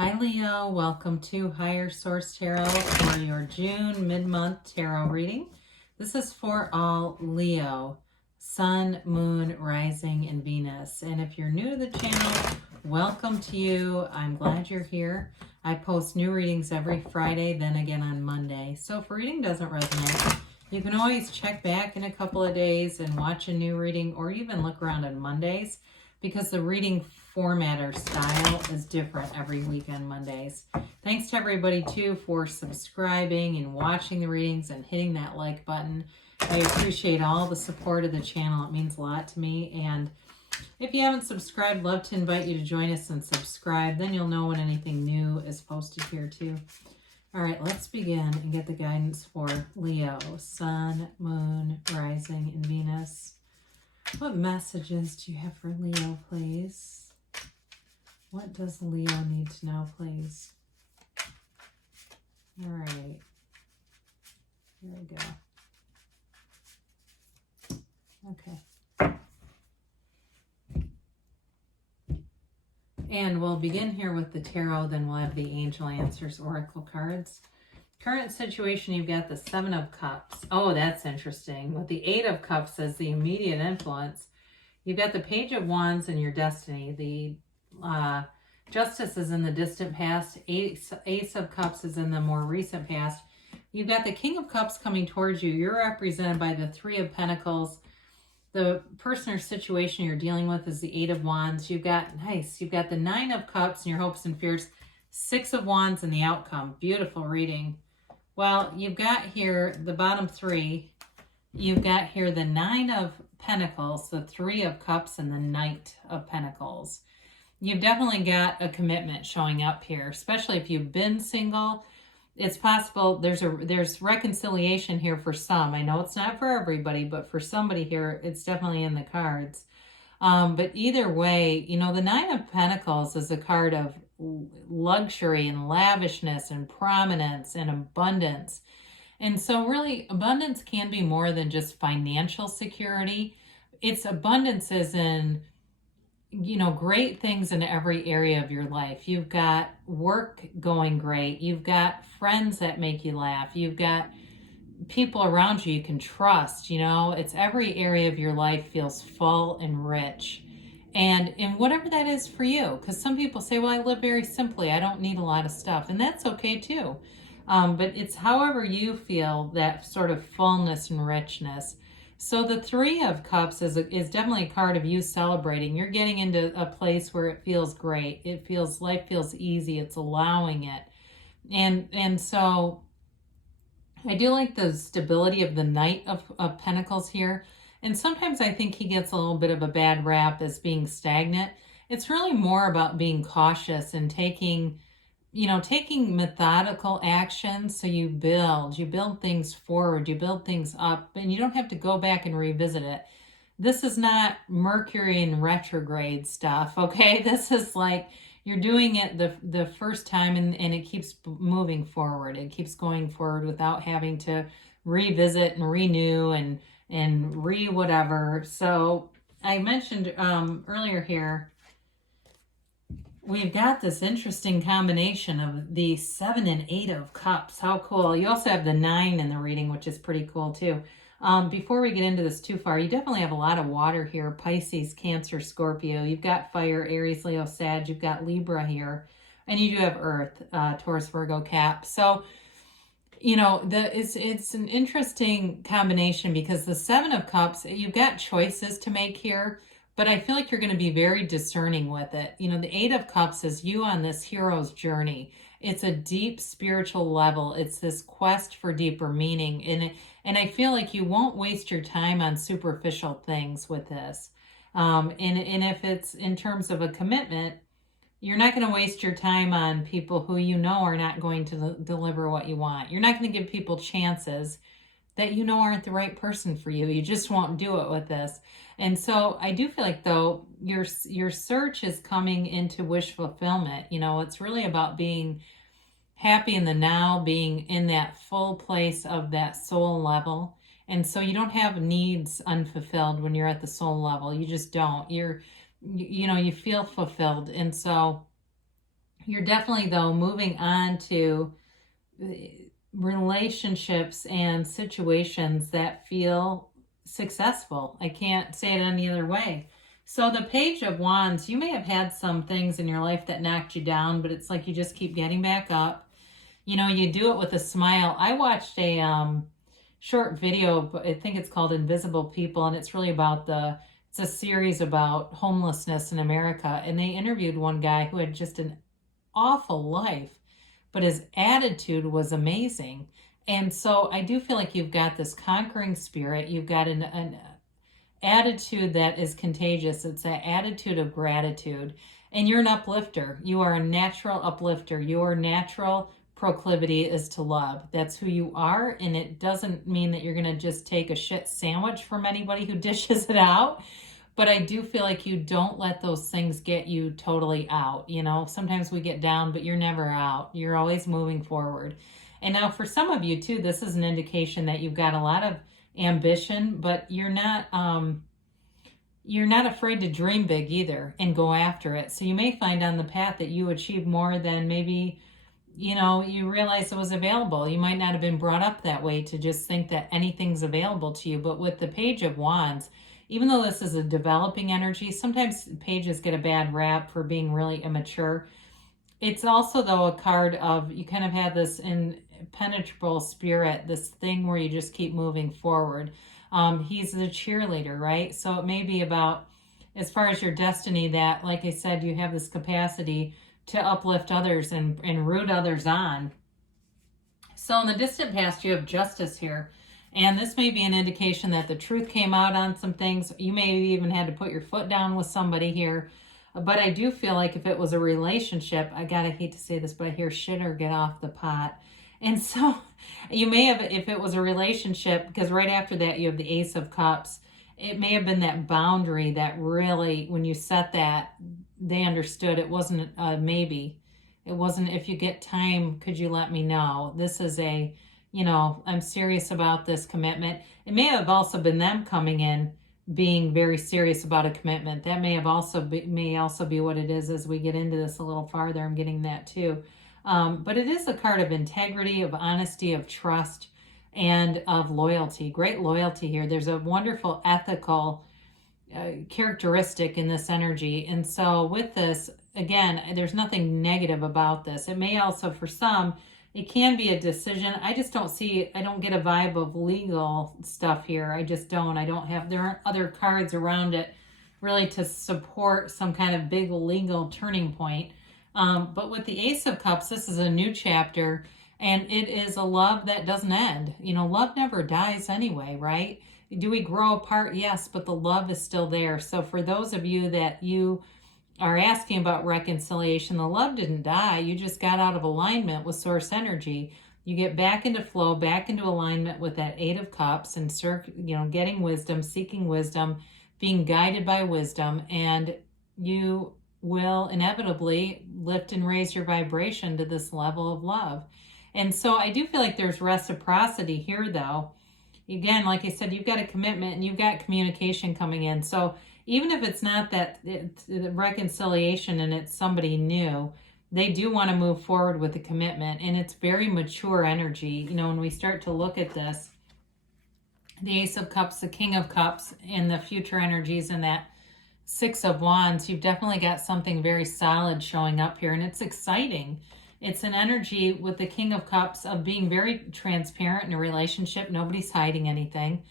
Hi Leo, welcome to Higher Source Tarot for your June mid-month tarot reading. This is for all Leo, Sun, Moon, Rising, and Venus. And if you're new to the channel, welcome to you. I'm glad you're here. I post new readings every Friday, then again on Monday. So if a reading doesn't resonate, you can always check back in a couple of days and watch a new reading, or even look around on Mondays, because the reading format or style is different every week on Mondays. Thanks to everybody too for subscribing and watching the readings and hitting that like button. I appreciate all the support of the channel. It means a lot to me. And if you haven't subscribed, love to invite you to join us and subscribe. Then you'll know when anything new is posted here too. All right, let's begin and get the guidance for Leo, Sun, Moon, Rising, and Venus. What messages do you have for Leo, please? What does Leo need to know, please? All right. Here we go. Okay. And we'll begin here with the tarot, then we'll have the Angel Answers Oracle cards. Current situation, you've got the Seven of Cups. Oh, that's interesting. With the Eight of Cups as the immediate influence, you've got the Page of Wands and your destiny. The Justice is in the distant past. Ace of Cups is in the more recent past. You've got the King of Cups coming towards you. You're represented by the Three of Pentacles. The person or situation you're dealing with is the Eight of Wands. You've got the Nine of Cups and your hopes and fears. Six of Wands and the outcome. Beautiful reading. Well, you've got here the bottom three. You've got here the Nine of Pentacles, the Three of Cups, and the Knight of Pentacles. You've definitely got a commitment showing up here, especially if you've been single. It's possible there's reconciliation here for some. I know it's not for everybody, but for somebody here, it's definitely in the cards. But either way, you know, the Nine of Pentacles is a card of luxury and lavishness and prominence and abundance. And so really, abundance can be more than just financial security. It's abundance as in, you know, great things in every area of your life. You've got work going great. You've got friends that make you laugh. You've got people around you can trust. You know, it's every area of your life feels full and rich. And whatever that is for you, because some people say, well, I live very simply. I don't need a lot of stuff. And that's okay too. But it's however you feel, that sort of fullness and richness. So the Three of Cups is definitely a card of you celebrating. You're getting into a place where it feels great. Life feels easy. It's allowing it. And so I do like the stability of the Knight of Pentacles here. And sometimes I think he gets a little bit of a bad rap as being stagnant. It's really more about being cautious and taking methodical action. So you build things forward, you build things up, and you don't have to go back and revisit it. This is not Mercury in retrograde stuff, okay? This is like you're doing it the first time and it keeps moving forward. It keeps going forward without having to revisit and renew and whatever. So I mentioned earlier here, we've got this interesting combination of the 7 and 8 of Cups. How cool. You also have the 9 in the reading, which is pretty cool too. Before we get into this too far, you definitely have a lot of water here. Pisces, Cancer, Scorpio. You've got fire, Aries, Leo, Sag. You've got Libra here. And you do have Earth, Taurus, Virgo, Cap. So, you know, it's an interesting combination because the 7 of Cups, you've got choices to make here. But I feel like you're going to be very discerning with it. You know, the 8 of Cups is you on this hero's journey. It's a deep spiritual level. It's this quest for deeper meaning. And I feel like you won't waste your time on superficial things with this. And if it's in terms of a commitment, you're not going to waste your time on people who you know are not going to deliver what you want. You're not going to give people chances that you know aren't the right person for you. You just won't do it with this. And so I do feel like, though, your search is coming into wish fulfillment. You know, it's really about being happy in the now, being in that full place of that soul level. And so you don't have needs unfulfilled when you're at the soul level. You just don't. You feel fulfilled. And so You're definitely, though, moving on to relationships and situations that feel successful. I can't say it any other way. So the Page of Wands, you may have had some things in your life that knocked you down, but it's like you just keep getting back up. You know, you do it with a smile. I watched a short video, I think it's called Invisible People, and it's really about it's a series about homelessness in America. And they interviewed one guy who had just an awful life, but his attitude was amazing. And so I do feel like you've got this conquering spirit. You've got an attitude that is contagious. It's that attitude of gratitude. And you're an uplifter. You are a natural uplifter. Your natural proclivity is to love. That's who you are. And it doesn't mean that you're going to just take a shit sandwich from anybody who dishes it out. But I do feel like you don't let those things get you totally out. You know, sometimes we get down, but you're never out. You're always moving forward. And now for some of you too, this is an indication that you've got a lot of ambition, but you're not afraid to dream big either and go after it. So you may find on the path that you achieve more than maybe, you know, you realize it was available. You might not have been brought up that way to just think that anything's available to you. But with the Page of Wands, even though this is a developing energy, sometimes pages get a bad rap for being really immature. It's also, though, a card of, you kind of have this impenetrable spirit, this thing where you just keep moving forward. He's the cheerleader, right? So it may be about, as far as your destiny, that, like I said, you have this capacity to uplift others and root others on. So in the distant past, you have Justice here. And this may be an indication that the truth came out on some things. You may have even had to put your foot down with somebody here. But I do feel like if it was a relationship, I hate to say this, but I hear shit or get off the pot. And so you may have, if it was a relationship, because right after that you have the Ace of Cups, it may have been that boundary that really, when you set that, they understood it wasn't a maybe. It wasn't, if you get time, could you let me know? This is a, you know, I'm serious about this commitment. It may have also been them coming in being very serious about a commitment. That may also be what it is as we get into this a little farther. I'm getting that too. But it is a card of integrity, of honesty, of trust, and of loyalty. Great loyalty here. There's a wonderful ethical characteristic in this energy. And so with this, again, there's nothing negative about this. It may also, for some, it can be a decision. I just don't get a vibe of legal stuff here. I just don't. There aren't other cards around it really to support some kind of big legal turning point. But with the Ace of Cups, this is a new chapter, and it is a love that doesn't end. You know, love never dies anyway, right? Do we grow apart? Yes, but the love is still there. So for those of you that you are asking about reconciliation, the love didn't die. You just got out of alignment with source energy. You get back into flow, back into alignment with that Eight of Cups, and getting wisdom, seeking wisdom, being guided by wisdom, and you will inevitably lift and raise your vibration to this level of love. And so I do feel like there's reciprocity here, though. Again, like I said, you've got a commitment and you've got communication coming in. So even if it's not that it's reconciliation and it's somebody new, they do want to move forward with a commitment, and it's very mature energy. You know, when we start to look at this, the Ace of Cups, the King of Cups, and the future energies, and that Six of Wands, you've definitely got something very solid showing up here, and it's exciting. It's an energy with the King of Cups of being very transparent in a relationship. Nobody's hiding anything.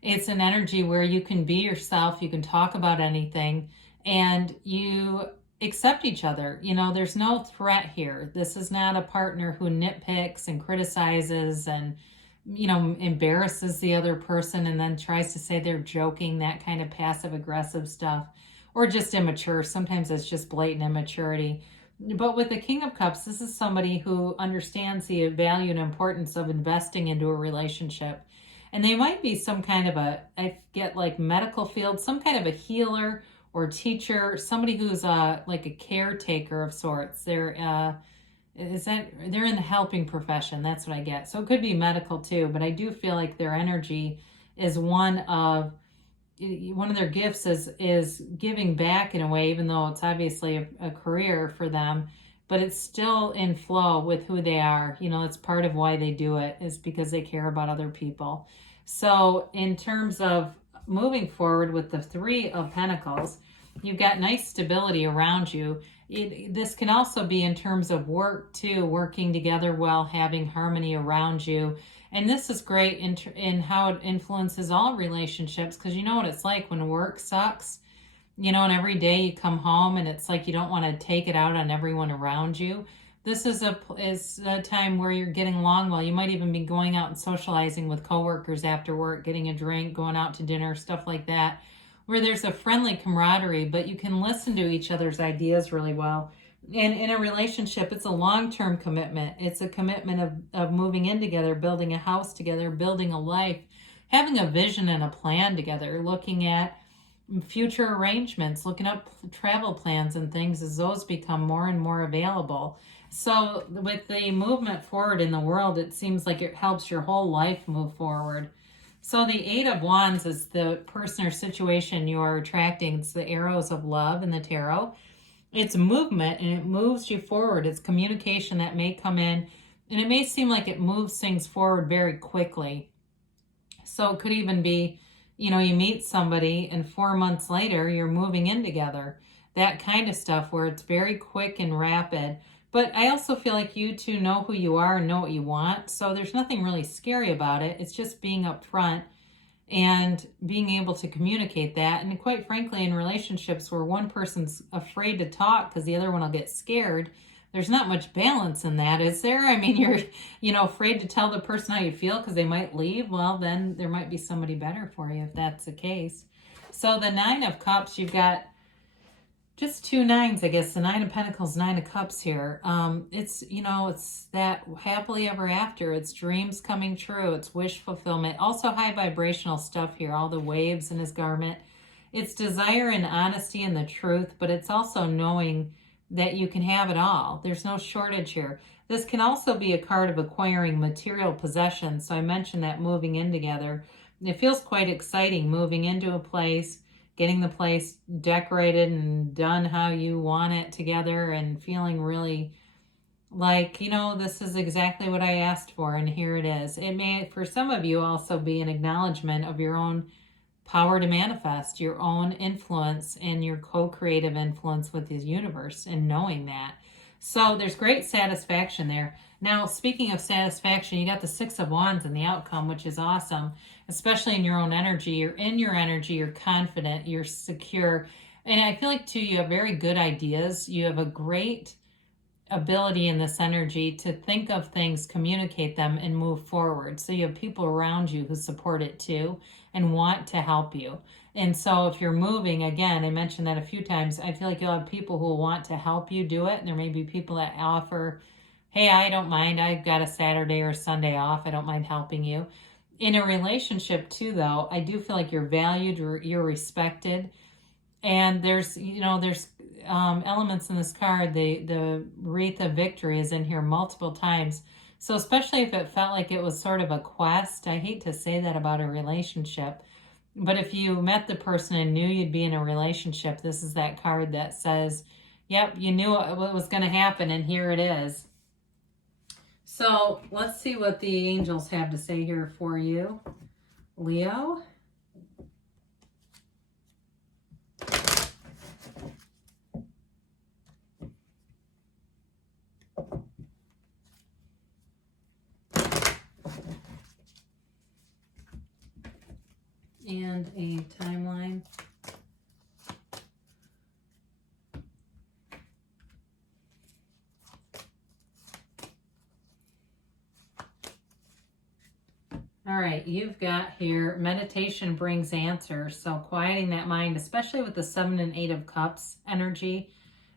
It's an energy where you can be yourself, you can talk about anything, and you accept each other. You know, there's no threat here. This is not a partner who nitpicks and criticizes and, you know, embarrasses the other person and then tries to say they're joking, that kind of passive aggressive stuff, or just immature. Sometimes it's just blatant immaturity. But with the King of Cups, this is somebody who understands the value and importance of investing into a relationship. And they might be some kind of like medical field, some kind of a healer or teacher, somebody who's like a caretaker of sorts. They're in the helping profession. That's what I get. So it could be medical too, but I do feel like their energy is one of their gifts is giving back in a way, even though it's obviously a career for them. but it's still in flow with who they are. You know, it's part of why they do it, is because they care about other people. So in terms of moving forward with the Three of Pentacles, you've got nice stability around you. This can also be in terms of work too, working together well, having harmony around you. And this is great in how it influences all relationships, because you know what it's like when work sucks, you know, and every day you come home and it's like you don't want to take it out on everyone around you. This is a time where you're getting along well. You might even be going out and socializing with coworkers after work, getting a drink, going out to dinner, stuff like that, where there's a friendly camaraderie, but you can listen to each other's ideas really well. And in a relationship, it's a long-term commitment. It's a commitment of moving in together, building a house together, building a life, having a vision and a plan together, looking at future arrangements, looking up travel plans and things as those become more and more available. So with the movement forward in the world, it seems like it helps your whole life move forward. So the Eight of Wands is the person or situation you are attracting. It's the arrows of love in the tarot. It's movement and it moves you forward. It's communication that may come in, and it may seem like it moves things forward very quickly. So it could even be, you know, you meet somebody and 4 months later you're moving in together. That kind of stuff where it's very quick and rapid. But I also feel like you two know who you are and know what you want. So there's nothing really scary about it. It's just being upfront and being able to communicate that. And quite frankly, in relationships where one person's afraid to talk because the other one will get scared, there's not much balance in that, is there? I mean, you're, you know, afraid to tell the person how you feel because they might leave. Well, then there might be somebody better for you if that's the case. So the Nine of Cups, you've got just two nines, I guess. The Nine of Pentacles, Nine of Cups here. It's, you know, it's that happily ever after. It's dreams coming true. It's wish fulfillment. Also high vibrational stuff here. All the waves in his garment. It's desire and honesty and the truth, but it's also knowing that you can have it all. There's no shortage here. This can also be a card of acquiring material possessions. So I mentioned that moving in together. It feels quite exciting moving into a place, getting the place decorated and done how you want it together, and feeling really like, you know, this is exactly what I asked for, and here it is. It may, for some of you, also be an acknowledgement of your own power to manifest, your own influence and your co-creative influence with the universe, and knowing that. So there's great satisfaction there. Now, speaking of satisfaction, you got the Six of Wands in the outcome, which is awesome, especially in your own energy. You're in your energy, you're confident, you're secure. And I feel like, too, you have very good ideas. You have a great ability in this energy to think of things, communicate them, and move forward. So you have people around you who support it, too, and want to help you. And so if you're moving, again, I mentioned that a few times, I feel like you'll have people who want to help you do it. And there may be people that offer, hey, I don't mind. I've got a Saturday or Sunday off. I don't mind helping you. In a relationship too, though, I do feel like you're valued, you're respected. And there's, you know, there's elements in this card. The Wreath of Victory is in here multiple times. So especially if it felt like it was sort of a quest, I hate to say that about a relationship, but if you met the person and knew you'd be in a relationship, this is that card that says, yep, you knew what was going to happen, and here it is. So let's see what the angels have to say here for you, Leo. And a timeline. All right, you've got here, meditation brings answers. So quieting that mind, especially with the 7 and 8 of Cups energy,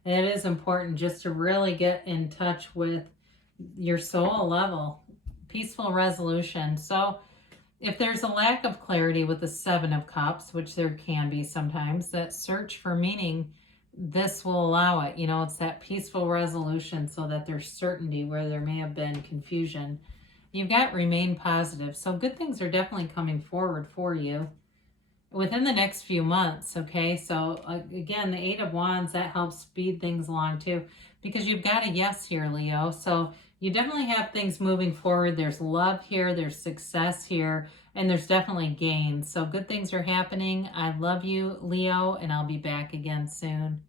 it is important just to really get in touch with your soul level, peaceful resolution. So if there's a lack of clarity with the 7 of Cups, which there can be sometimes, that search for meaning, this will allow it. You know, it's that peaceful resolution so that there's certainty where there may have been confusion. You've got remain positive. So good things are definitely coming forward for you within the next few months. Okay, so again, the Eight of Wands, that helps speed things along too, because you've got a yes here, Leo. So you definitely have things moving forward. There's love here, there's success here, and there's definitely gains. So good things are happening. I love you, Leo, and I'll be back again soon.